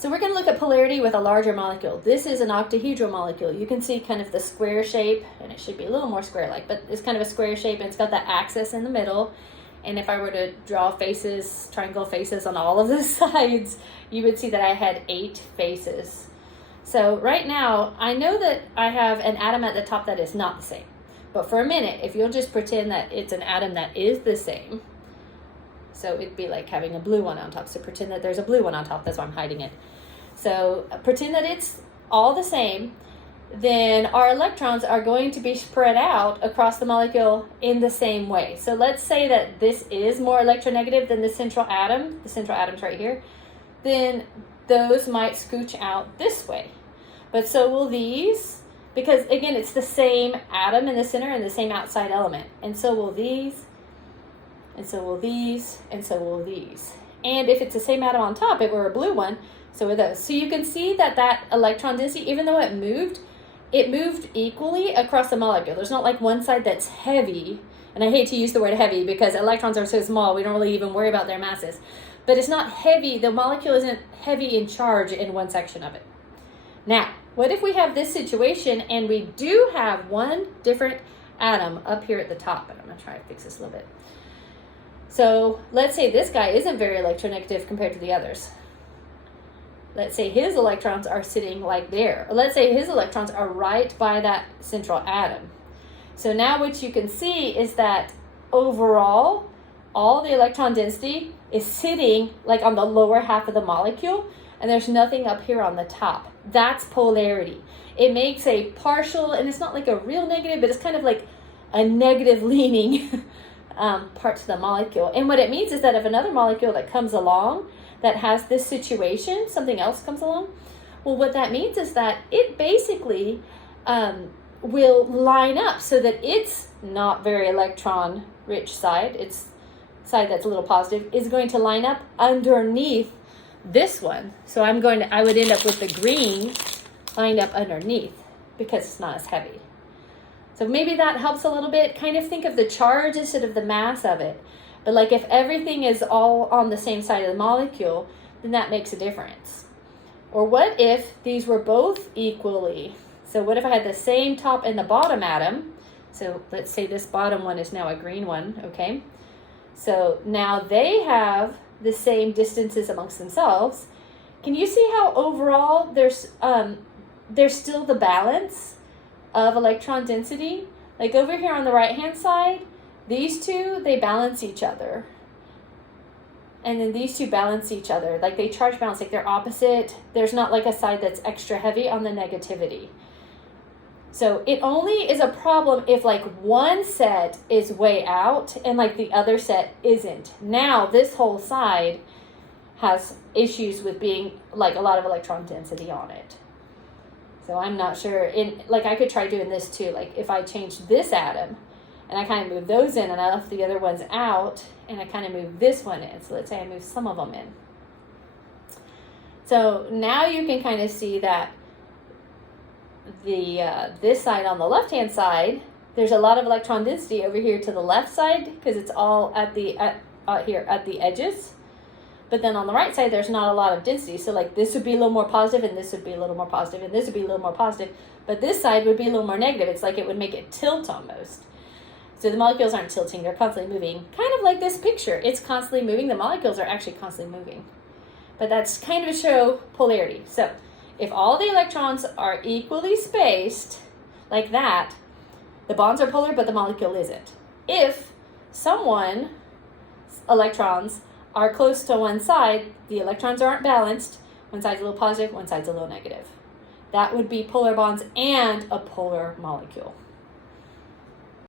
So we're going to look at polarity with a larger molecule. This is an octahedral molecule. You can see kind of the square shape, and it should be a little more square-like, but it's kind of a square shape, and it's got that axis in the middle. And if I were to draw faces, triangle faces on all of the sides, you would see that I had 8 faces. So right now, I know that I have an atom at the top that is not the same. But for a minute, if you'll just pretend that it's an atom that is the same, so it'd be like having a blue one on top. So pretend that there's a blue one on top. That's why I'm hiding it. So pretend that it's all the same. Then our electrons are going to be spread out across the molecule in the same way. So let's say that this is more electronegative than the central atom. The central atom's right here. Then those might scooch out this way. But so will these, because again, it's the same atom in the center and the same outside element. And so will these. And so will these, and so will these. And if it's the same atom on top, it were a blue one, so will those. So you can see that that electron density, even though it moved equally across the molecule. There's not like one side that's heavy, and I hate to use the word heavy because electrons are so small, we don't really even worry about their masses. But it's not heavy, the molecule isn't heavy in charge in one section of it. Now, what if we have this situation and we do have one different atom up here at the top? And I'm gonna try to fix this a little bit. So let's say this guy isn't very electronegative compared to the others. Let's say his electrons are sitting like there. Or let's say his electrons are right by that central atom. So now what you can see is that overall, all the electron density is sitting like on the lower half of the molecule, and there's nothing up here on the top. That's polarity. It makes a partial, and it's not like a real negative, but it's kind of like a negative leaning part to the molecule. And what it means is that if another molecule that comes along that has this situation, something else comes along, well, what that means is that it basically will line up so that its not very electron rich side, its side that's a little positive, is going to line up underneath this one. So I would end up with the green lined up underneath because it's not as heavy. So maybe that helps a little bit. Kind of think of the charge instead of the mass of it. But like if everything is all on the same side of the molecule, then that makes a difference. Or what if these were both equally? So what if I had the same top and the bottom atom? So let's say this bottom one is now a green one, okay? So now they have the same distances amongst themselves. Can you see how overall there's still the balance of electron density? Like over here on the right hand side, these two, they balance each other. And then these two balance each other. Like they charge balance, like they're opposite. There's not like a side that's extra heavy on the negativity. So it only is a problem if like one set is way out and like the other set isn't. Now this whole side has issues with being like a lot of electron density on it. So I'm not sure. Like I could try doing this too. Like if I change this atom and I kind of move those in and I left the other ones out and I kind of move this one in. So let's say I move some of them in. So now you can kind of see that this side on the left hand side, there's a lot of electron density over here to the left side because it's all here at the edges. But then on the right side, there's not a lot of density. So like this would be a little more positive and this would be a little more positive and this would be a little more positive. But this side would be a little more negative. It's like it would make it tilt almost. So the molecules aren't tilting. They're constantly moving. Kind of like this picture. It's constantly moving. The molecules are actually constantly moving. But that's kind of to show polarity. So if all the electrons are equally spaced like that, the bonds are polar, but the molecule isn't. If someone's electrons are close to one side, the electrons aren't balanced, one side's a little positive, one side's a little negative. That would be polar bonds and a polar molecule.